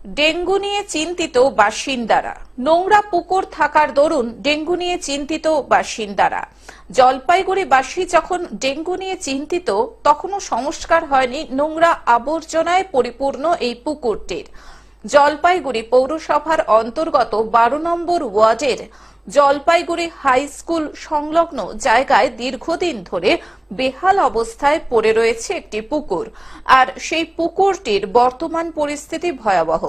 Dengue নিয়ে চিন্তিত বাসিন্দারা। নোংরা পুকুর থাকার দরুন ডেঙ্গু নিয়ে চিন্তিত বাসিন্দারা। জলপাইগুড়িবাসী যখন ডেঙ্গু নিয়ে চিন্তিত, তখনও সংস্কার হয়নি নোংরা আবর্জনায় পরিপূর্ণ এই পুকুরটির। জলপাইগুড়ি পৌরসভার অন্তর্গত 12 নম্বর ওয়ার্ডের জলপাইগুড়ি হাই স্কুল সংলগ্ন জায়গায় দীর্ঘদিন ধরে বেহাল অবস্থায় পড়ে রয়েছে একটি পুকুর। আর সেই পুকুরটির বর্তমান পরিস্থিতি ভয়াবহ।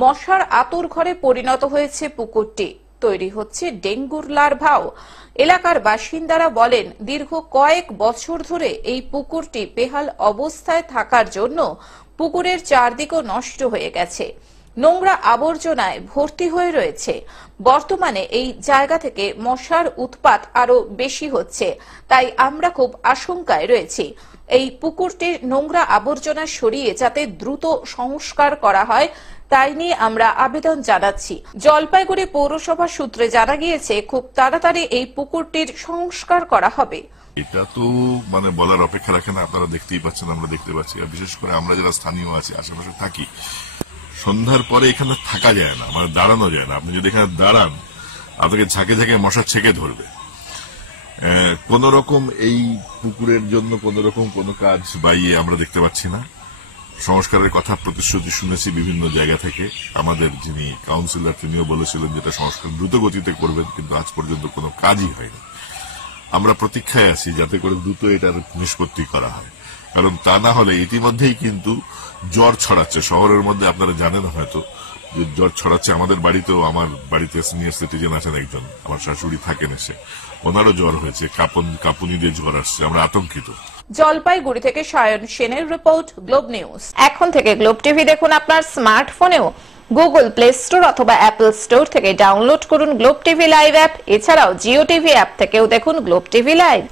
মশার আঁতুড়ঘরে পরিণত হয়েছে পুকুরটি। তৈরি হচ্ছে ডেঙ্গুর লার্ভাও। এলাকার বাসিন্দারা বলেন, দীর্ঘ কয়েক বছর ধরে এই পুকুরটি বেহাল অবস্থায় থাকার জন্য পুকুরের চারদিকও নষ্ট হয়ে গেছে, নোংরা আবর্জনায় ভর্তি হয়ে রয়েছে। বর্তমানে এই জায়গা থেকে মশার উৎপাত আরো বেশি হচ্ছে, তাই আমরা খুব আশঙ্কায় রয়েছি। এই পুকুরটির নোংরা আবর্জনা সরিয়ে যাতে দ্রুত সংস্কার করা হয়, তাই নিয়ে আমরা আবেদন জানাচ্ছি। জলপাইগুড়ি পৌরসভা সূত্রে জানা গিয়েছে, খুব তাড়াতাড়ি এই পুকুরটির সংস্কার করা হবে। এটা তো বলার অপেক্ষা রাখে না, আপনারা দেখতেই পাচ্ছেন, আমরা দেখতে পাচ্ছি। আর বিশেষ করে আমরা যারা স্থানীয় আছি, আশেপাশে থাকি, সন্ধ্যার পরে এখানে থাকা যায় না, দাঁড়ানো যায় না। আপনি যদি এখানে দাঁড়ান, আপনাকে ঝাঁকে ঝাঁকে মশা ছেকে ধরবে। কোন রকম এই পুকুরের জন্য কোন রকম কোন কাজ বাইয়ে আমরা দেখতে পাচ্ছি না। সংস্কারের কথা প্রতিশ্রুতি শুনেছি বিভিন্ন জায়গা থেকে। আমাদের যিনি কাউন্সিলর, তিনিও বলেছিলেন যেটা সংস্কার দ্রুত গতিতে করবেন, কিন্তু আজ পর্যন্ত কোনো কাজই হয়নি। আমরা প্রতীক্ষায় আছি যাতে করে দ্রুত এটার নিষ্পত্তি করা হয়, কারণ তা না হলে ইতিমধ্যেই কিন্তু জ্বর ছড়াচ্ছে শহরের মধ্যে। আপনারা জানেন হয়তো যে জ্বর ছড়াচ্ছে। আমাদের বাড়িতেও, আমার বাড়িতে সিনিয়র সিটিজেন আছেন একজন, আমার শাশুড়ি থাকেন, এসে ওনারও জ্বর হয়েছে, কাঁপুনি দিয়ে জ্বর আসছে। আমরা আতঙ্কিত। জলপাইগুড়ি থেকে সায়ন সেনের রিপোর্ট, গ্লোব নিউজ। এখন থেকে গ্লোব টিভি দেখুন আপনার স্মার্টফোনেও। গুগল প্লে স্টোর অথবা অ্যাপল স্টোর থেকে ডাউনলোড করুন গ্লোব টিভি লাইভ অ্যাপ। এছাড়াও জিও টিভি অ্যাপ থেকেও দেখুন গ্লোব টিভি লাইভ।